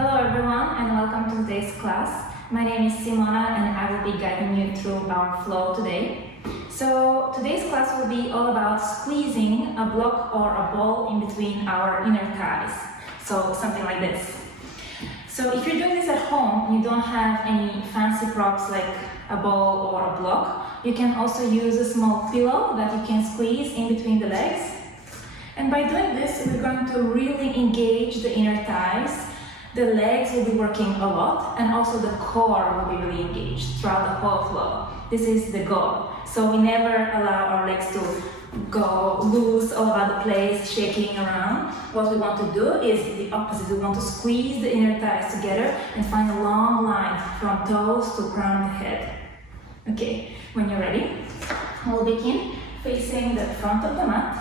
Hello everyone and welcome to today's class. My name is Simona and I will be guiding you through our flow today. So today's class will be all about squeezing a block or a ball in between our inner thighs. So something like this. So if you're doing this at home and you don't have any fancy props like a ball or a block, you can also use a small pillow that you can squeeze in between the legs. And by doing this, we're going to really engage the inner thighs. The legs will be working a lot, and also the core will be really engaged throughout the whole flow. This is the goal. So we never allow our legs to go loose all over the place, shaking around. What we want to do is the opposite. We want to squeeze the inner thighs together and find a long line from toes to crown of the head. Okay, when you're ready, we'll begin facing the front of the mat.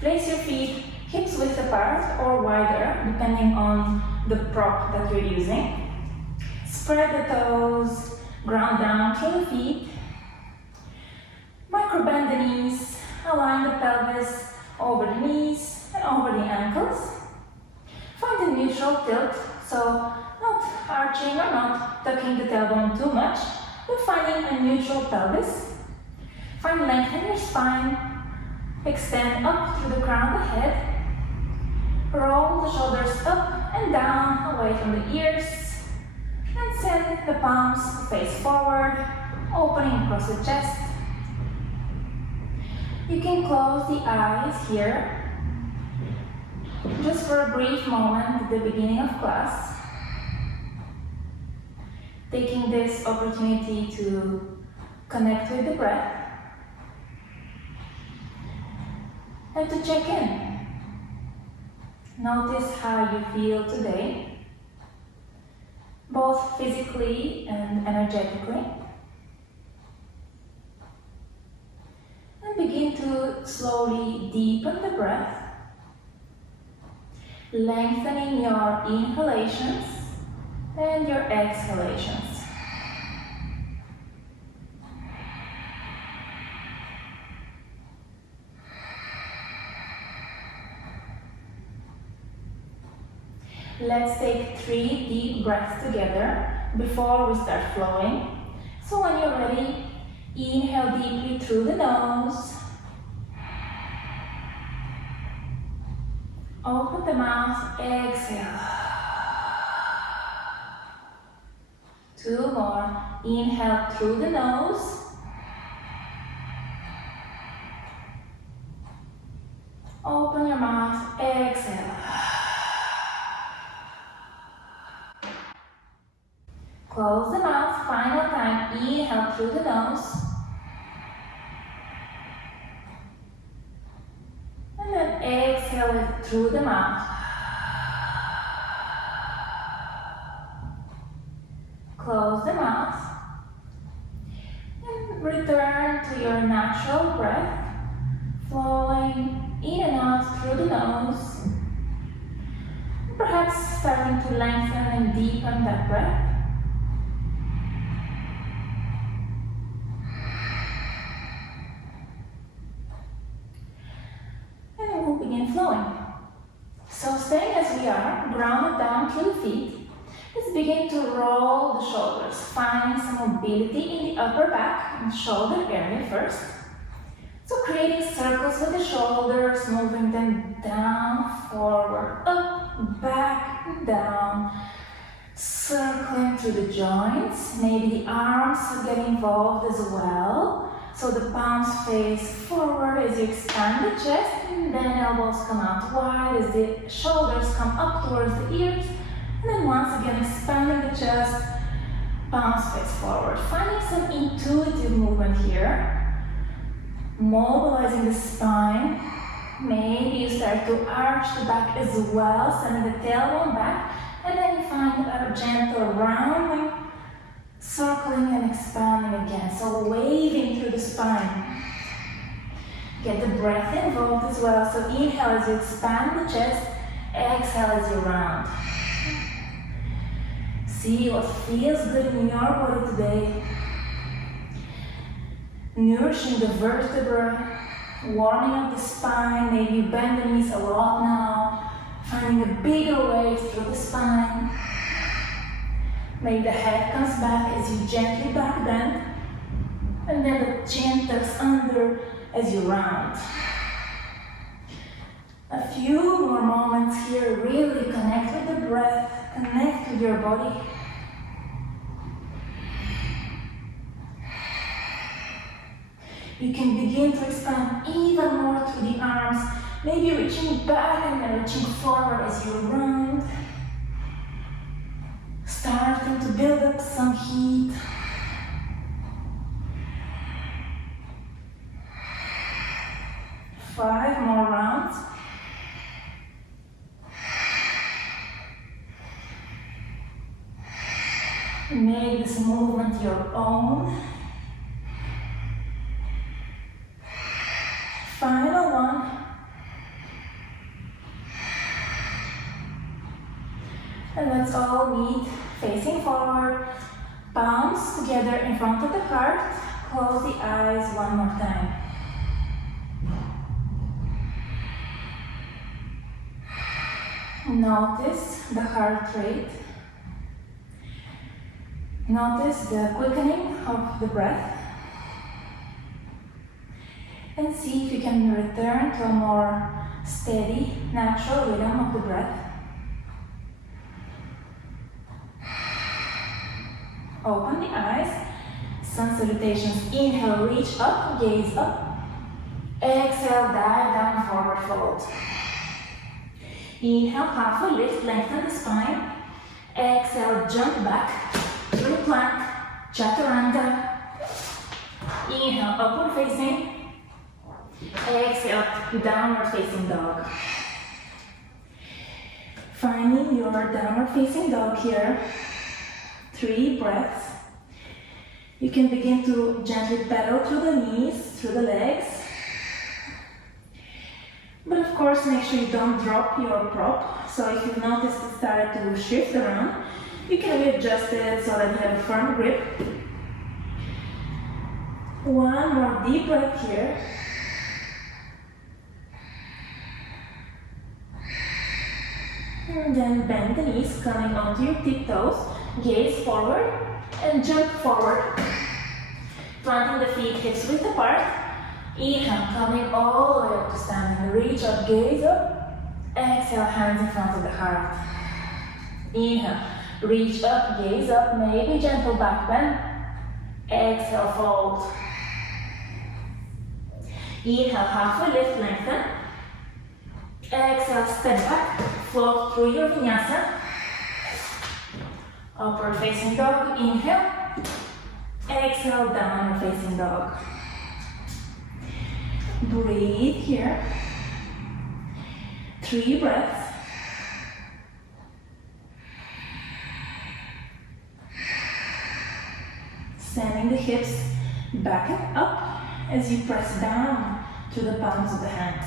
Place your feet hips width apart or wider, depending on the prop that you're using. Spread the toes, ground down through the feet. Micro bend the knees, align the pelvis over the knees and over the ankles. Find a neutral tilt, so not arching or not tucking the tailbone too much, but finding a neutral pelvis. Find length in your spine. Extend up through the crown of the head. Roll the shoulders up and down away from the ears. And send the palms face forward, opening across the chest. You can close the eyes here, just for a brief moment at the beginning of class. Taking this opportunity to connect with the breath. And to check in. Notice how you feel today, both physically and energetically. And begin to slowly deepen the breath, lengthening your inhalations and your exhalations. Let's take 3 deep breaths together before we start flowing. So when you're ready, inhale deeply through the nose. Open the mouth, exhale. 2 more. Inhale through the nose. Open your mouth, exhale. Close the mouth, final time, inhale through the nose. And then exhale it through the mouth. Close the mouth. And return to your natural breath, flowing in and out through the nose. Perhaps starting to lengthen and deepen that breath. Begin flowing. So staying as we are, grounded down through the feet, let's begin to roll the shoulders, finding some mobility in the upper back and shoulder area first. So creating circles with the shoulders, moving them down, forward, up, back, and down, circling through the joints. Maybe the arms get involved as well. So the palms face forward as you expand the chest, and then elbows come out wide as the shoulders come up towards the ears. And then once again expanding the chest, palms face forward. Finding some intuitive movement here. Mobilizing the spine. Maybe you start to arch the back as well, sending the tailbone back. And then you find a gentle rounding, circling and expanding again, so waving through the spine. Get the breath involved as well, so inhale as you expand the chest, exhale as you round. See what feels good in your body today. Nourishing the vertebra, warming up the spine, maybe you bend the knees a lot now, finding a bigger wave through the spine. Maybe the head comes back as you gently back bend, and then the chin tucks under as you round. A few more moments here. Really connect with the breath, connect with your body. You can begin to expand even more through the arms, maybe reaching back and then reaching forward as you round. Starting to build up some heat. Five more rounds. Make this movement your own. Final one. And let's all meet facing forward, palms together in front of the heart. Close the eyes one more time. Notice the heart rate. Notice the quickening of the breath. And see if you can return to a more steady, natural rhythm of the breath. Open the eyes. Sun salutations. Inhale, reach up, gaze up. Exhale, dive down, forward fold. Inhale, halfway lift, lengthen the spine. Exhale, jump back, through plank, chaturanga. Inhale, upward facing. Exhale, downward facing dog. Finding your downward facing dog here. 3 breaths. You can begin to gently pedal through the knees, through the legs. But of course, make sure you don't drop your prop. So if you notice it started to shift around, you can readjust it so that you have a firm grip. One more deep breath here. And then bend the knees, coming onto your tiptoes. Gaze forward and jump forward. Planting the feet hips width apart. Inhale, coming all the way up to standing. Reach up, gaze up. Exhale, hands in front of the heart. Inhale, reach up, gaze up. Maybe gentle back bend. Exhale, fold. Inhale, halfway lift, lengthen. Exhale, step back. Float through your vinyasa. Upward facing dog, inhale. Exhale, downward facing dog. Breathe here. 3 breaths. Sending the hips back and up as you press down to the palms of the hands.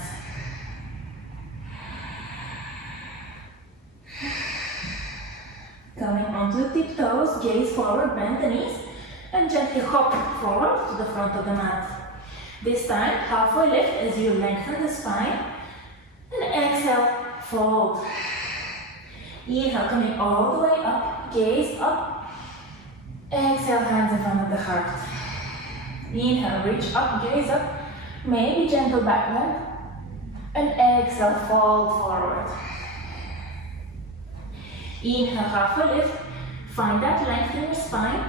Coming onto the tiptoes, gaze forward, bend the knees, and gently hop forward to the front of the mat. This time, halfway lift as you lengthen the spine, and exhale, fold. Inhale, coming all the way up, gaze up. Exhale, hands in front of the heart. Inhale, reach up, gaze up, maybe gentle back bend, and exhale, fold forward. Inhale, halfway lift, find that length in your spine,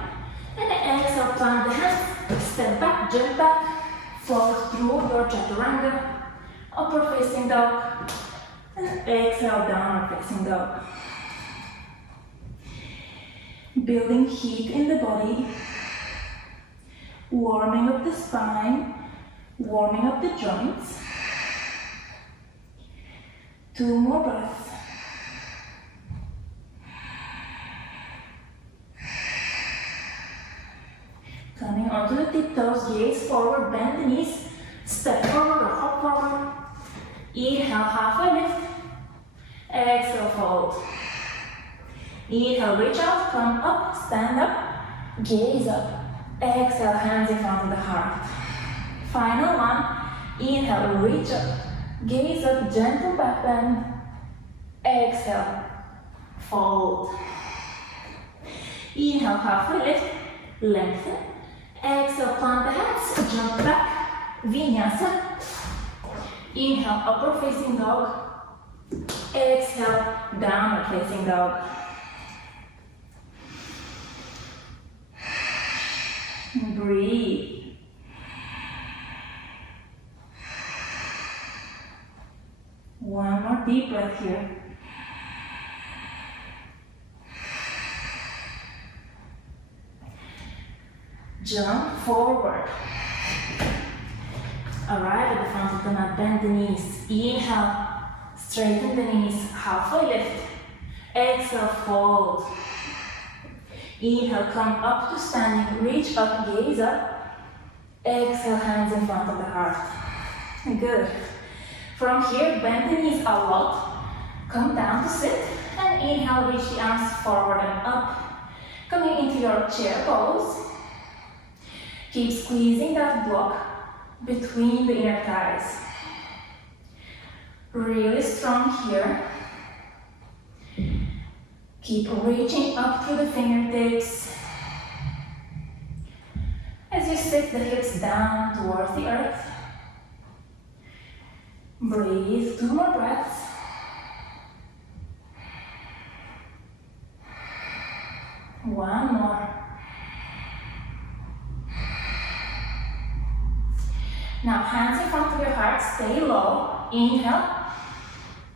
and exhale, plant the hands, step back, jump back, float through your chaturanga, upward facing dog, and exhale, downward facing dog. Building heat in the body, warming up the spine, warming up the joints. 2 more breaths. Coming onto the tiptoes, gaze forward, bend the knees, step forward or hop forward. Inhale, halfway lift. Exhale, fold. Inhale, reach out, come up, stand up, gaze up. Exhale, hands in front of the heart. Final one. Inhale, reach up, gaze up, gentle back bend. Exhale, fold. Inhale, halfway lift, lengthen. Exhale, plant the hands, jump back, vinyasa. Inhale, upward facing dog. Exhale, downward facing dog. Breathe. One more deep breath here. Jump forward. Arrive at the front of the mat, bend the knees. Inhale, straighten the knees, halfway lift. Exhale, fold. Inhale, come up to standing, reach up, gaze up. Exhale, hands in front of the heart. Good. From here, bend the knees a lot. Come down to sit and inhale, reach the arms forward and up. Coming into your chair pose. Keep squeezing that block between the inner thighs. Really strong here. Keep reaching up through the fingertips. As you sit the hips down towards the earth. Breathe, 2 more breaths. One more. Now hands in front of your heart, stay low. Inhale.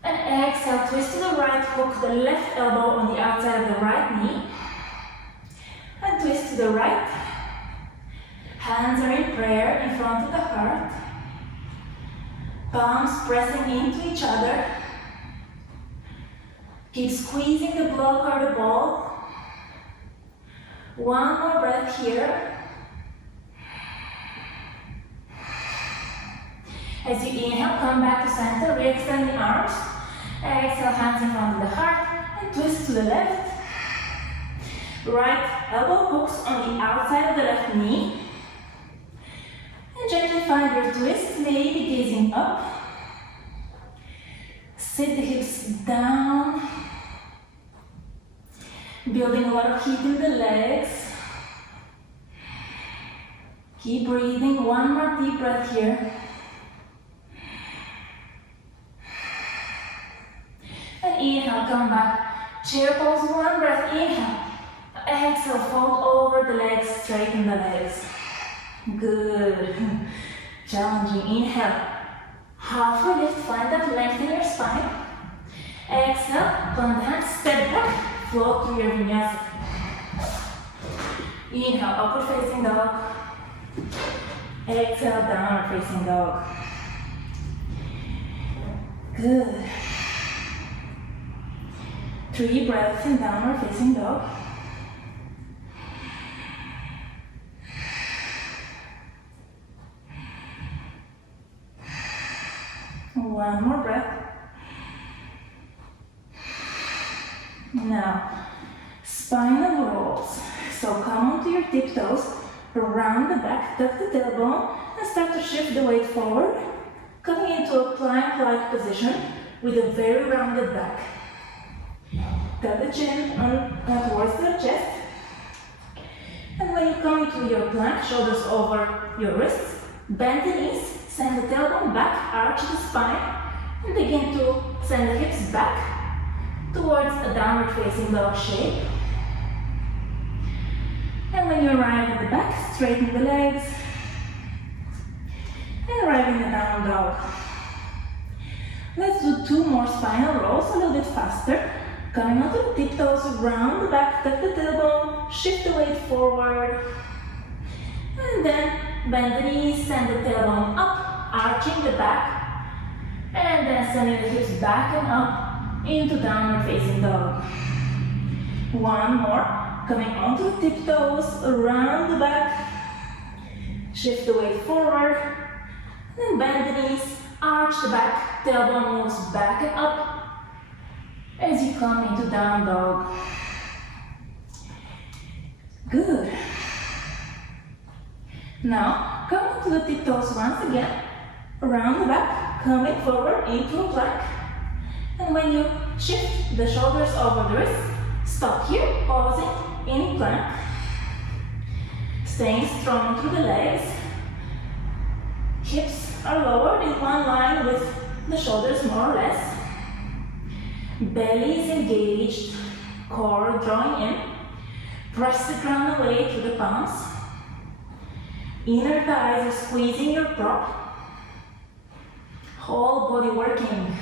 And exhale, twist to the right, hook the left elbow on the outside of the right knee. And twist to the right. Hands are in prayer in front of the heart. Palms pressing into each other. Keep squeezing the block or the ball. One more breath here. As you inhale, come back to center, re-extend the arms. Exhale, hands in front of the heart, and twist to the left. Right elbow hooks on the outside of the left knee. And gently find your twist, maybe gazing up. Sit the hips down. Building a lot of heat in the legs. Keep breathing, one more deep breath here. And inhale, come back. Chair pose, one breath, inhale. Exhale, fold over the legs, straighten the legs. Good. Challenging, inhale. Halfway lift, find that length in your spine. Exhale, plant the hands, step back, flow through your vinyasa. Inhale, upward facing dog. Exhale, downward facing dog. Good. 3 breaths in downward facing dog. One more breath. Now, spinal rolls. So come onto your tiptoes, round the back, tuck the tailbone, and start to shift the weight forward, coming into a plank-like position with a very rounded back. Tuck the chin towards the chest. And when you come into your plank, shoulders over your wrists, bend the knees, send the tailbone back, arch the spine, and begin to send the hips back towards a downward facing dog shape. And when you arrive at the back, straighten the legs, and arrive in the down dog. Let's do 2 more spinal rolls, a little bit faster. Coming onto the tiptoes, round the back, tuck the tailbone, shift the weight forward. And then bend the knees, send the tailbone up, arching the back. And then sending the hips back and up into downward facing dog. One more. Coming onto the tiptoes, around the back. Shift the weight forward. Then bend the knees, arch the back, tailbone moves back and up as you come into down dog. Good. Now, come onto the tiptoes once again, around the back, coming forward into a plank. And when you shift the shoulders over the wrists, stop here, pausing, in plank. Staying strong through the legs. Hips are lowered in one line with the shoulders more or less. Belly is engaged, core drawing in. Press the ground away through the palms. Inner thighs are squeezing your prop. Whole body working.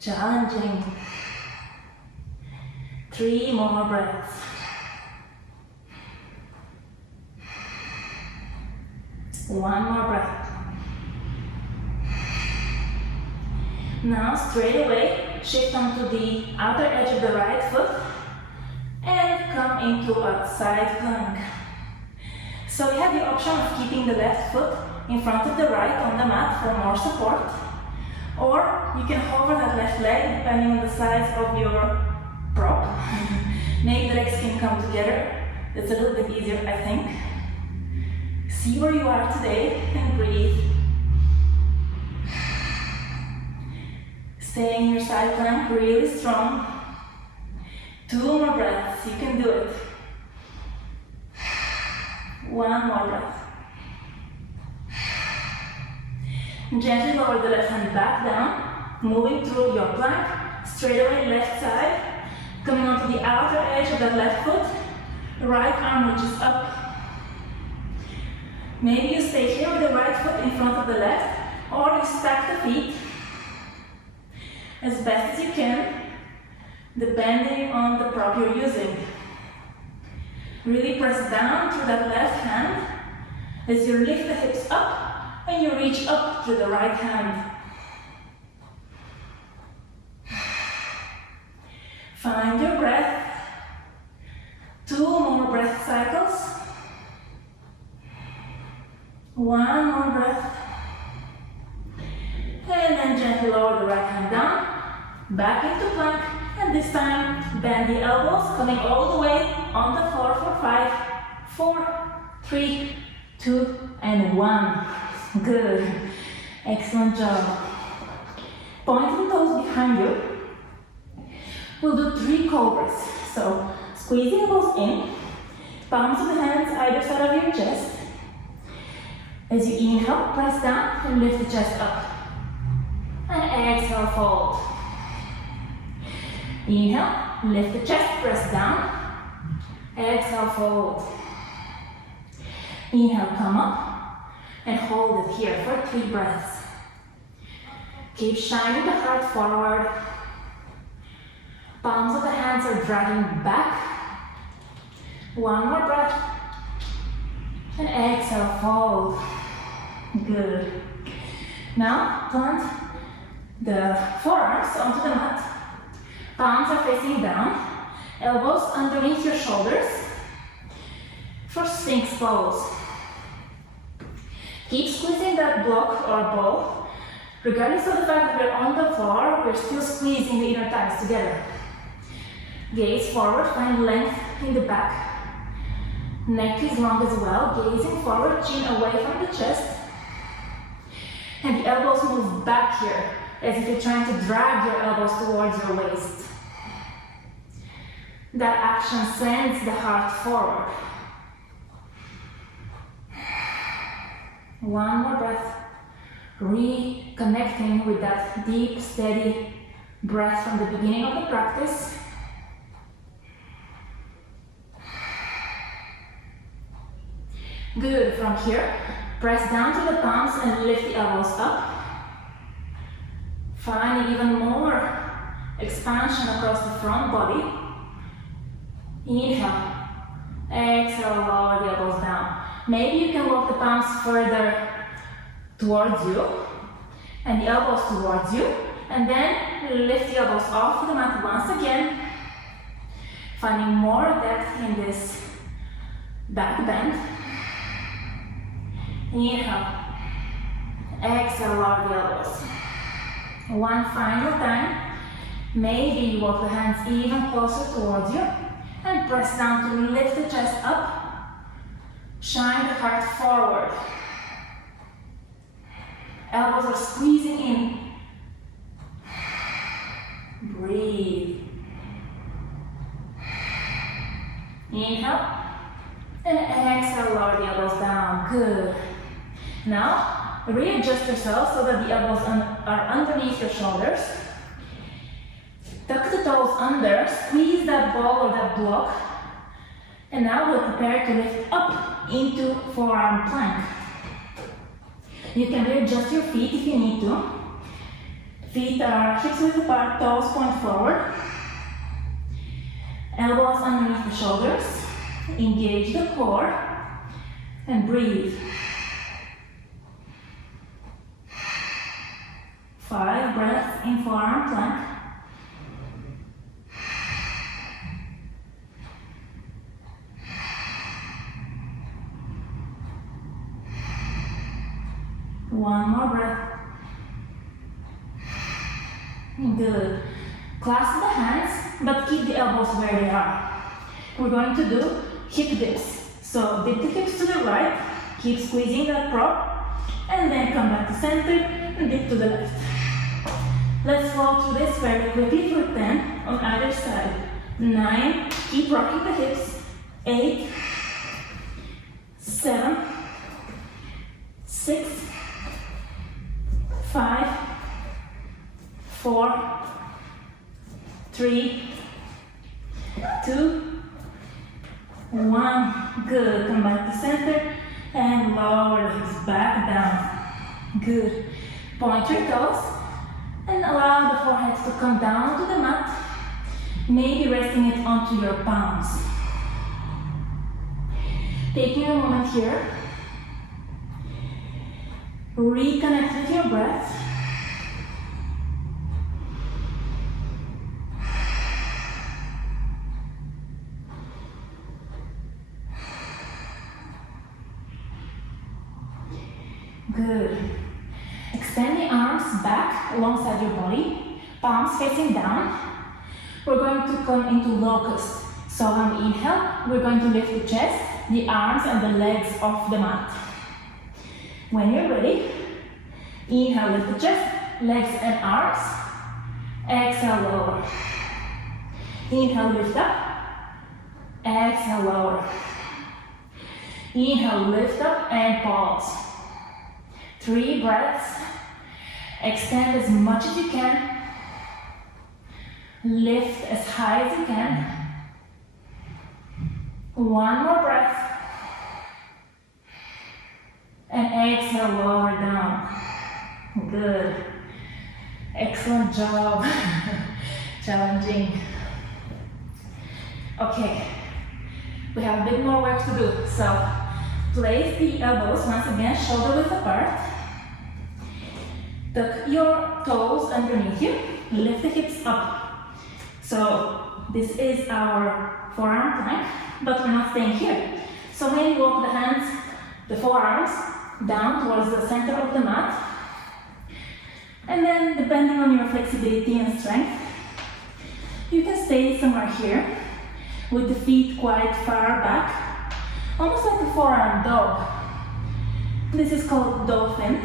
Challenging. 3 more breaths. One more breath. Now straight away, shift onto the outer edge of the right foot and come into a side plank. So you have the option of keeping the left foot in front of the right on the mat for more support, or you can hover that left leg depending on the size of your prop. Maybe the legs can come together. It's a little bit easier, I think. See where you are today and breathe. Stay in your side plank really strong. 2 more breaths, you can do it. 1 more breath. Gently lower the left hand back down, moving through your plank, straight away left side, coming onto the outer edge of that left foot, right arm reaches up. Maybe you stay here with the right foot in front of the left, or you stack the feet as best as you can, depending on the prop you're using. Really press down through that left hand as you lift the hips up and you reach up through the right hand. Find your breath. 2 more breath cycles. 1 more breath. And then gently lower the right hand down, back into plank, and this time bend the elbows, coming all the way on the floor for 5, 4, 3, 2, and 1. Good. Excellent job. Point the toes behind you. We'll do 3 cobras. So squeeze the elbows in, palms of the hands either side of your chest. As you inhale, press down and lift the chest up. And exhale, fold. Inhale, lift the chest, press down. Exhale, fold. Inhale, come up and hold it here for 3 breaths. Keep shining the heart forward. Palms of the hands are dragging back. 1 more breath. And exhale, fold. Good. Now plant the forearms onto the mat. Palms are facing down. Elbows underneath your shoulders for Sphinx pose. Keep squeezing that block or ball. Regardless of the fact that we're on the floor, we're still squeezing the inner thighs together. Gaze forward, find length in the back. Neck is long as well, gazing forward, chin away from the chest. And the elbows move back here, as if you're trying to drag your elbows towards your waist. That action sends the heart forward. 1 more breath, reconnecting with that deep, steady breath from the beginning of the practice. Good. From here, press down to the palms and lift the elbows up. Find even more expansion across the front body. Inhale. Exhale, lower the elbows down. Maybe you can walk the palms further towards you and the elbows towards you, and then lift the elbows off the mat once again, finding more depth in this back bend. Inhale. Exhale, lower the elbows. 1 final time. Maybe you walk the hands even closer towards you and press down to lift the chest up. Shine the heart forward. Elbows are squeezing in. Breathe. Inhale. And exhale, lower the elbows down. Good. Now, readjust yourself so that the elbows are underneath your shoulders. Tuck the toes under, squeeze that ball or that block. And now we'll prepare to lift up into forearm plank. You can readjust your feet if you need to. Feet are hips width apart, toes point forward. Elbows underneath the shoulders. Engage the core and breathe. 5 breaths in forearm plank. One more breath. Good. Clasp the hands, but keep the elbows where they are. We're going to do hip dips. So dip the hips to the right, keep squeezing that prop, and then come back to center and dip to the left. Let's flow through this very quickly for 10 on either side. 9, keep rocking the hips. 8, 7, 6, 5, 4, 3, 2, 1. Good. Come back to center and lower the hips back down. Good. Point your toes and allow the forehead to come down to the mat, maybe resting it onto your palms. Taking a moment here, reconnect with your breath. Good. Extend the arms back alongside your body, palms facing down. We're going to come into locust. So on the inhale, we're going to lift the chest, the arms and the legs off the mat. When you're ready, inhale, lift the chest, legs and arms. Exhale, lower. Inhale, lift up. Exhale, lower. Inhale, lift up and pause. 3 breaths. Extend as much as you can. Lift as high as you can. 1 more breath. And exhale, lower down. Good. Excellent job. Challenging. Okay. We have a bit more work to do. So, place the elbows once again, shoulder width apart. Tuck your toes underneath you. Lift the hips up. So, this is our forearm plank, but we're not staying here. So, maybe walk the hands, the forearms, down towards the center of the mat. And then, depending on your flexibility and strength, you can stay somewhere here with the feet quite far back, almost like a forearm dog. This is called dolphin.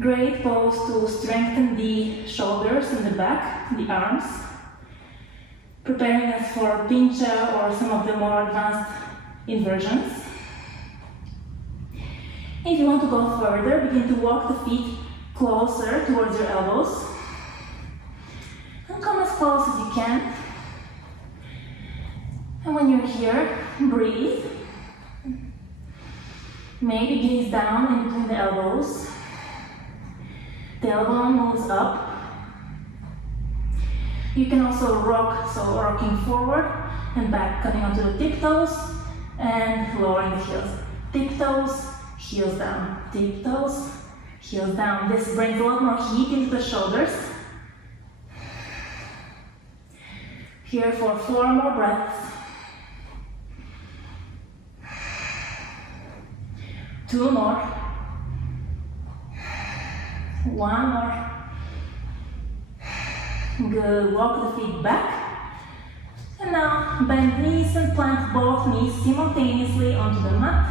Great pose to strengthen the shoulders and the back, the arms, preparing us for pincha or some of the more advanced inversions. If you want to go further, begin to walk the feet closer towards your elbows. And come as close as you can. And when you're here, breathe. Maybe gaze down in between the elbows. Tailbone moves up. You can also rock, so rocking forward and back, coming onto the tiptoes and lowering the heels. Tiptoes, heels down. Tiptoes, heels down. This brings a lot more heat into the shoulders. Here for 4 more breaths. 2 more. 1 more. Good. Walk the feet back. And now bend knees and plant both knees simultaneously onto the mat.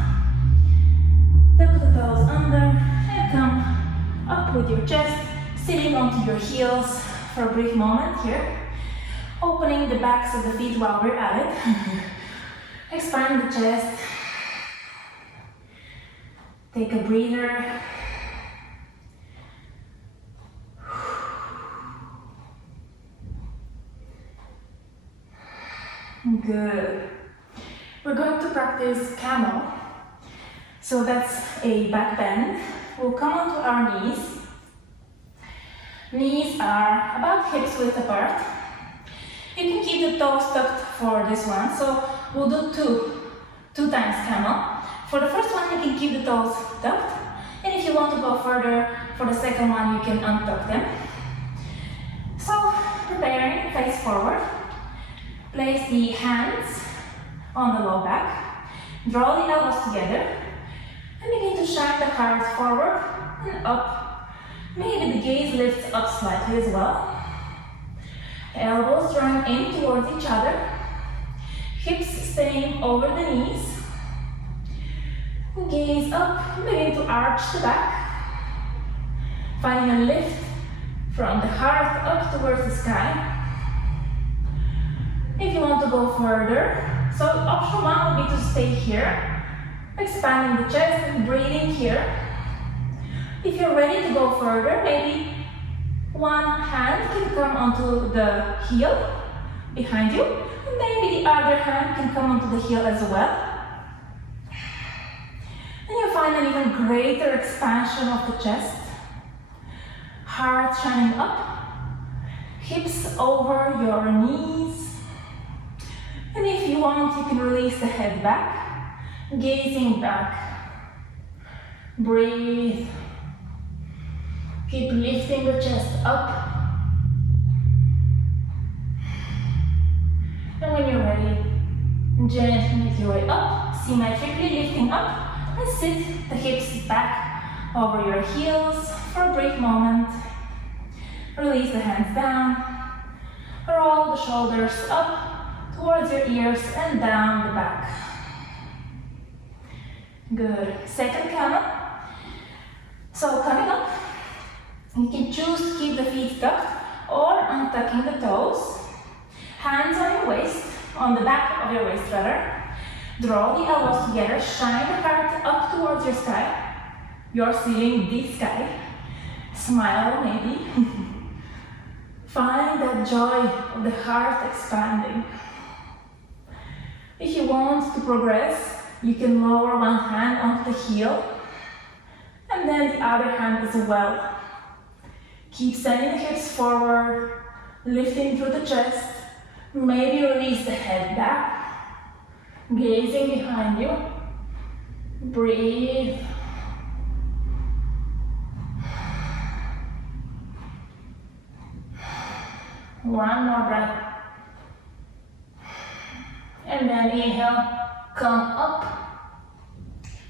Tuck the toes under and come up with your chest, sitting onto your heels for a brief moment here. Opening the backs of the feet while we're at it. Expand the chest. Take a breather. Good. We're going to practice camel. So that's a back bend. We'll come onto our knees. Knees are about hips width apart. You can keep the toes tucked for this one. So we'll do two times camel. For the first one, you can keep the toes tucked. And if you want to go further, for the second one, you can untuck them. So preparing, face forward. Place the hands on the low back. Draw the elbows together. And begin to shine the heart forward and up. Maybe the gaze lifts up slightly as well. Elbows drawn in towards each other. Hips staying over the knees. Gaze up, begin to arch the back. Finding a lift from the heart up towards the sky. If you want to go further, so option one would be to stay here, expanding the chest and breathing here. If you're ready to go further, maybe one hand can come onto the heel behind you, and maybe the other hand can come onto the heel as well. And you'll find an even greater expansion of the chest, heart shining up, hips over your knees. And if you want, you can release the head back, gazing back. Breathe. Keep lifting the chest up. And when you're ready, gently make your way up, symmetrically lifting up, and sit the hips back over your heels for a brief moment. Release the hands down. Roll the shoulders up towards your ears and down the back. Good. Second camel. So coming up, you can choose to keep the feet tucked or untucking the toes. Hands on your waist, on the back of your waist rather. Draw the elbows together, shine the heart up towards your sky. Your ceiling, the sky. Smile maybe. Find that joy of the heart expanding. If you want to progress, you can lower one hand onto the heel and then the other hand as well. Keep sending the hips forward, lifting through the chest. Maybe release the head back, gazing behind you. Breathe. One more breath. And then inhale, come up.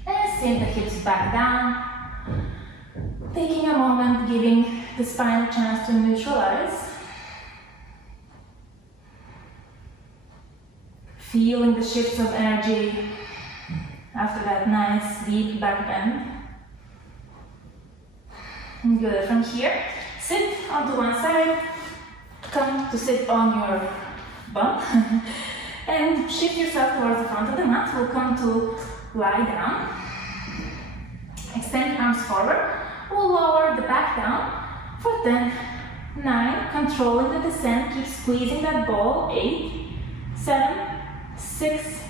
And send the hips back down. Taking a moment, giving the spine a chance to neutralize. Feeling the shifts of energy after that nice deep back bend. Good. From here, sit onto one side. Come to sit on your bum. And shift yourself towards the front of the mat. We'll come to lie down. Extend arms forward. We'll lower the back down for 10, 9, controlling the descent. Keep squeezing that ball. 8, 7, 6,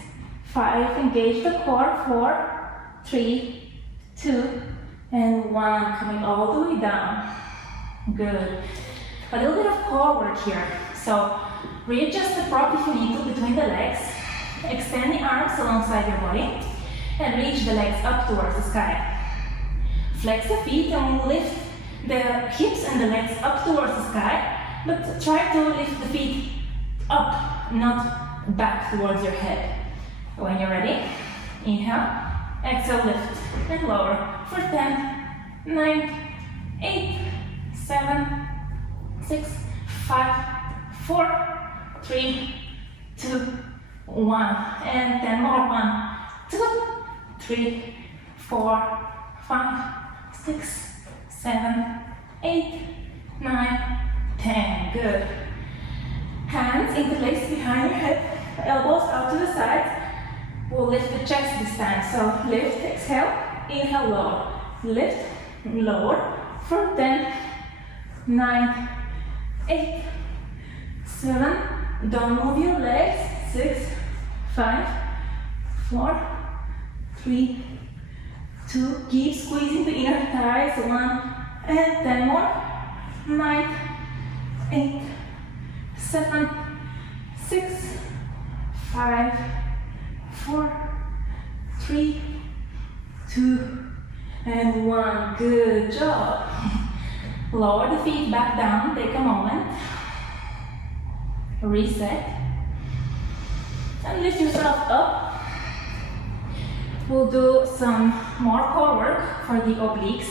5. Engage the core. 4, 3, 2, and 1. Coming all the way down. Good. A little bit of core work here. So readjust the prop if you need to between the legs. Extend the arms alongside your body and reach the legs up towards the sky. Flex the feet and lift the hips and the legs up towards the sky, but try to lift the feet up, not back towards your head. When you're ready, inhale, exhale, lift and lower for 10, 9, 8, 7, 6, 5, 4, 3, 2, 1, and 10 more. 1, 2, 3, 4, 5, 6, 7, 8, 9, 10. Good. Hands interlaced behind your head, elbows out to the side. We'll lift the chest this time. So lift, exhale, inhale, lower. Lift, lower for 10, 9, 8, 7. Don't move your legs. 6, 5, 4, 3, 2. Keep squeezing the inner thighs. 1 and 10 more. 9, 8, 7, 6, 5, 4, 3, 2, and 1. Good job. Lower the feet back down. Take a moment. Reset. And lift yourself up. We'll do some more core work for the obliques.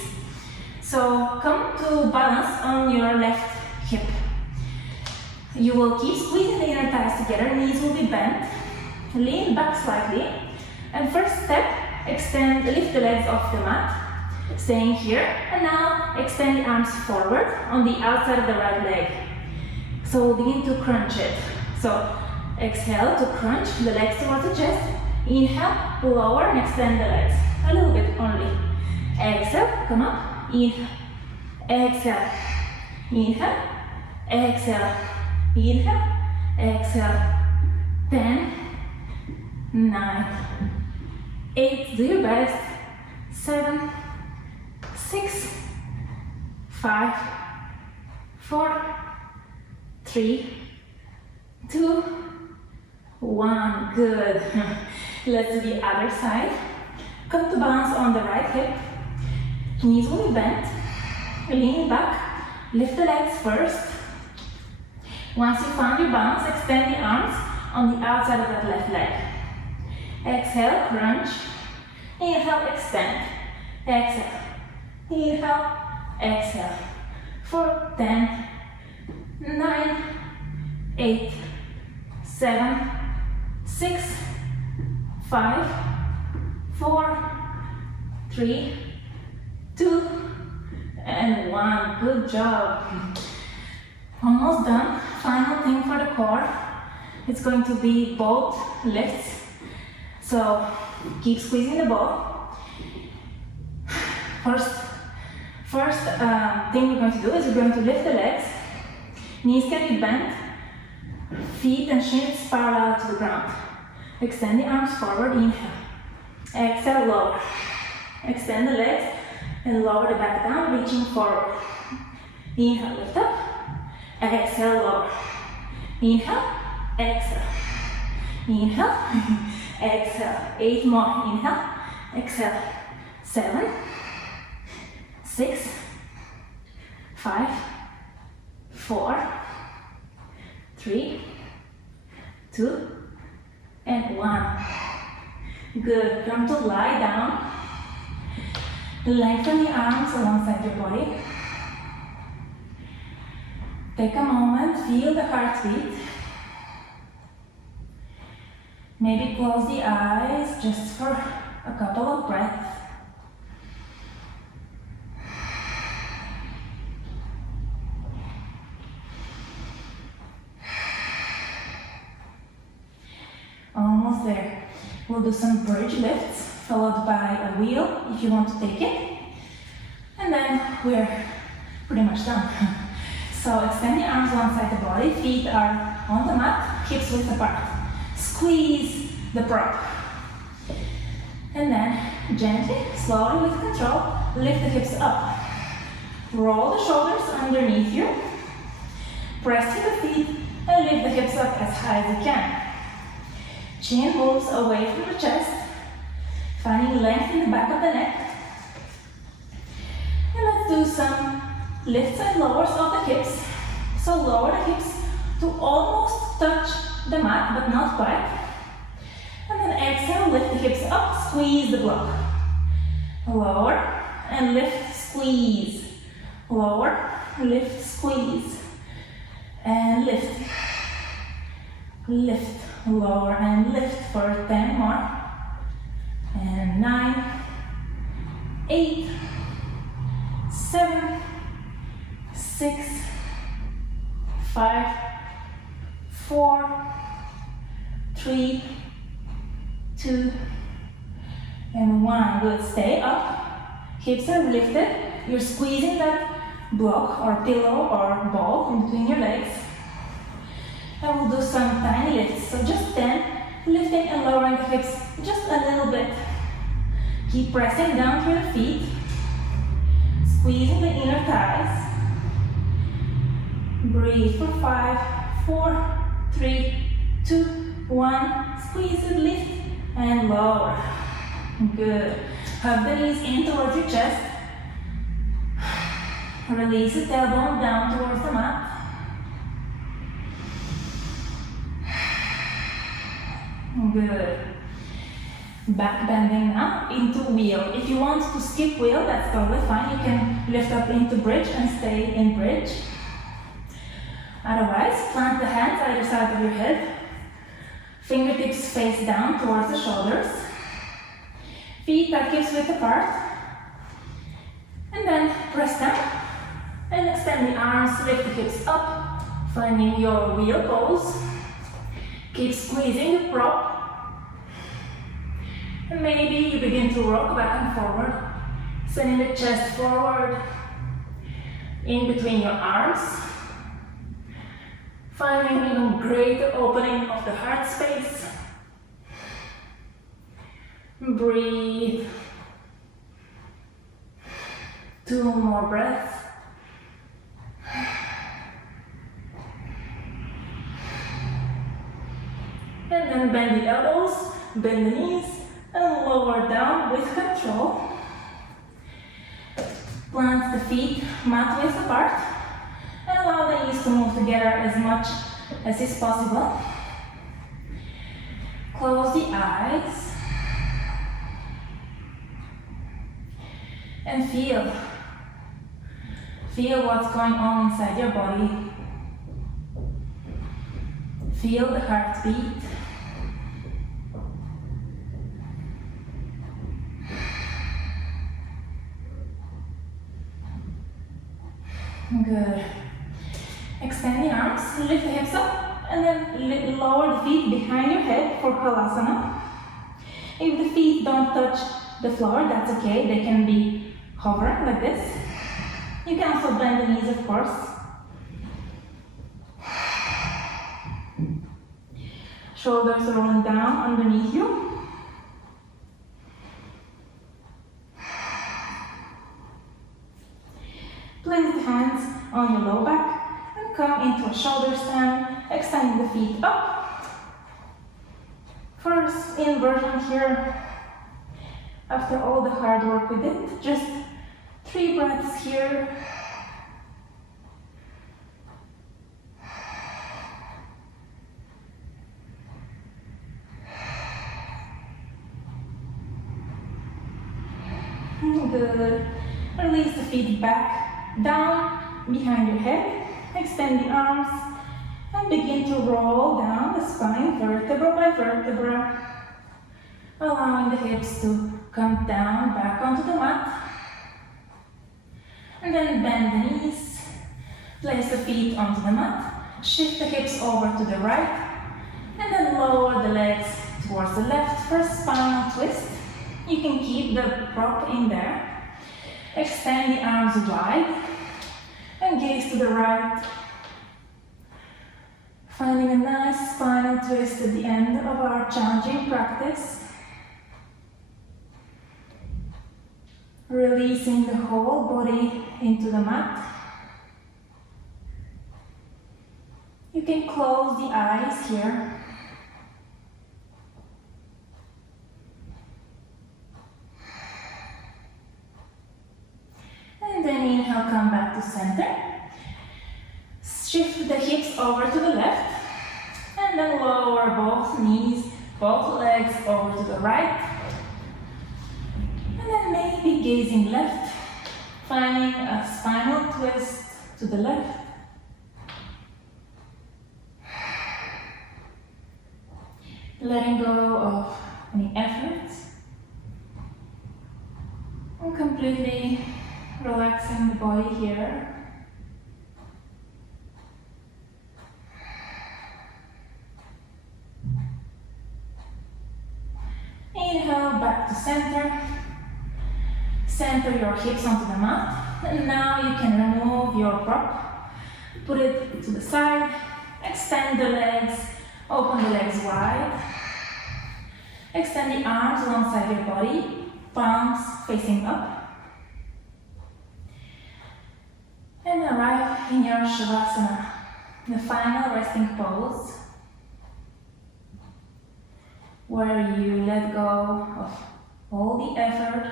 So come to balance on your left hip. You will keep squeezing the inner thighs together. Knees will be bent. Lean back slightly. And first step, lift the legs off the mat. Staying here. And now extend the arms forward on the outside of the right leg. So we'll begin to crunch it. So exhale to crunch the legs towards the chest. Inhale, lower and extend the legs. A little bit only. Exhale, come up. Inhale. Exhale. Inhale. Exhale. Inhale. Exhale. 10, 9, 8. Do your best. 7, 6, 5, 4, 3, 2, 1. Good. Let's do the other side. Come to balance on the right hip. Knees will be bent. Lean back. Lift the legs first. Once you find your balance, extend the arms on the outside of that left leg. Exhale, crunch. Inhale, extend. Exhale. Inhale, exhale. For 10, 9, 8, 7, 6, 5, 4, 3, 2, and 1. Good job. Almost done. Final thing for the core. It's going to be both lifts. So keep squeezing the ball. First thing we're going to do is we're going to lift the legs. Knees can be bent. Feet and shins parallel to the ground. Extend the arms forward. Inhale. Exhale, lower. Extend the legs and lower the back down, reaching forward. Inhale, lift up. Exhale, lower. Inhale, exhale. Inhale, exhale. 8 more. Inhale, exhale. 7, 6, 5, 4, 3, 2, and 1. Good. Come to lie down. Lengthen the arms alongside your body. Take a moment, feel the heartbeat. Maybe close the eyes just for a couple of breaths. Almost there. We'll do some bridge lifts, followed by a wheel if you want to take it. And then we're pretty much done. So extend the arms alongside the body, feet are on the mat, hips width apart. Squeeze the prop. And then gently, slowly with control, lift the hips up. Roll the shoulders underneath you. Press to the feet and lift the hips up as high as you can. Chin moves away from the chest, finding length in the back of the neck. And let's do some lifts and lowers of the hips. So lower the hips to almost touch the mat, but not quite. And then exhale, lift the hips up, squeeze the block. Lower and lift, squeeze. Lower, lift, squeeze. And lift. Lift. Lower and lift for 10 more. And 9, 8, 7, 6, 5, 4, 3, 2, and 1. Good. Stay up. Hips are lifted. You're squeezing that block or pillow or ball in between your legs. And we'll do some tiny lifts. So just 10, lifting and lowering the hips just a little bit. Keep pressing down through the feet. Squeezing the inner thighs. Breathe for 5, 4, 3, 2, 1. Squeeze it, lift and lower. Good. Hug the knees in towards your chest. Release the tailbone down towards the mat. Good. Back bending now into wheel. If you want to skip wheel, that's totally fine. You can lift up into bridge and stay in bridge. Otherwise, plant the hands either side of your head. Fingertips face down towards the shoulders. Feet are hips width apart. And then press down. And extend the arms, lift the hips up, finding your wheel pose. Keep squeezing the prop. And maybe you begin to rock back and forward, sending the chest forward, in between your arms. Finding even greater opening of the heart space. Breathe. 2 more breaths. And then bend the elbows, bend the knees, and lower down with control. Plant the feet mat width apart, and allow the knees to move together as much as is possible. Close the eyes. And feel what's going on inside your body. Feel the heartbeat. Good. Extend the arms, lift the hips up, and then lower the feet behind your head for Halasana. If the feet don't touch the floor, that's okay. They can be hovering like this. You can also bend the knees, of course. Shoulders rolling down underneath you. Place the hands on your low back and come into a shoulder stand, extending the feet up. First inversion here. After all the hard work we did, just 3 breaths here. Good. Release the feet back, down, behind your head. Extend the arms and begin to roll down the spine, vertebra by vertebra. Allowing the hips to come down, back onto the mat. And then bend the knees. Place the feet onto the mat. Shift the hips over to the right. And then lower the legs towards the left for a spinal twist. You can keep the prop in there. Extend the arms wide and gaze to the right. Finding a nice spinal twist at the end of our challenging practice. Releasing the whole body into the mat. You can close the eyes here. And then inhale, come back to center. Shift the hips over to the left. And then lower both knees, both legs over to the right. And then maybe gazing left, finding a spinal twist to the left. Letting go of any efforts. And completely relaxing the body here. Inhale, back to center. Center your hips onto the mat. And now you can remove your prop. Put it to the side. Extend the legs. Open the legs wide. Extend the arms alongside your body. Palms facing up. And arrive in your Shavasana, the final resting pose, where you let go of all the effort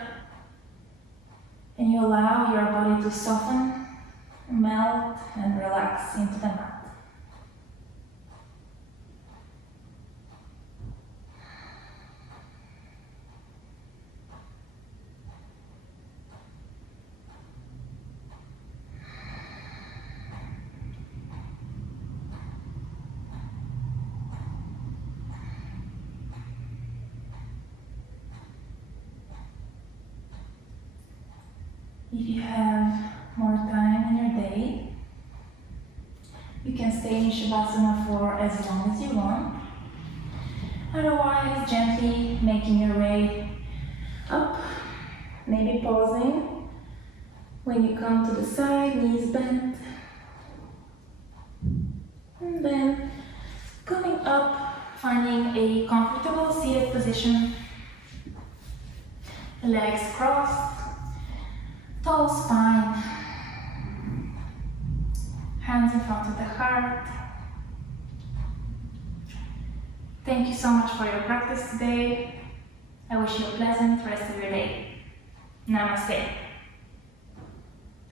and you allow your body to soften, melt and relax into the mat. If you have more time in your day, you can stay in Shavasana for as long as you want. Otherwise, gently making your way up, maybe pausing. When you come to the side, knees bent. And then coming up, finding a comfortable seated position. Legs crossed. Tall spine, hands in front of the heart. Thank you so much for your practice today. I wish you a pleasant rest of your day. Namaste.